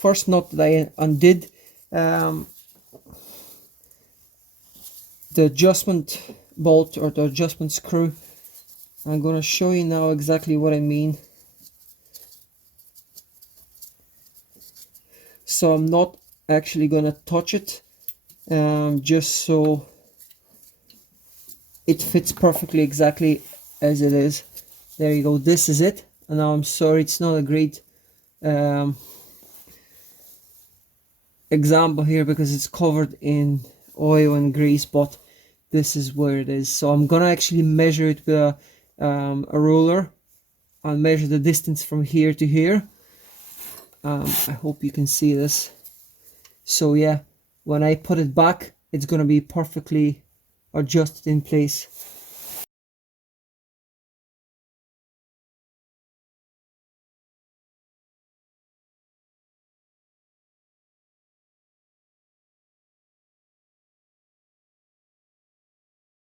first nut that I undid the adjustment bolt or the adjustment screw. I'm gonna show you now exactly what I mean. So I'm not actually gonna touch it, just so it fits perfectly exactly as it is. There you go, this is it. And now I'm sorry it's not a great example here because it's covered in oil and grease, but this is where it is. So I'm gonna actually measure it with a ruler. I'll measure the distance from here to here. I hope you can see this. So yeah, when I put it back, it's gonna be perfectly adjusted in place.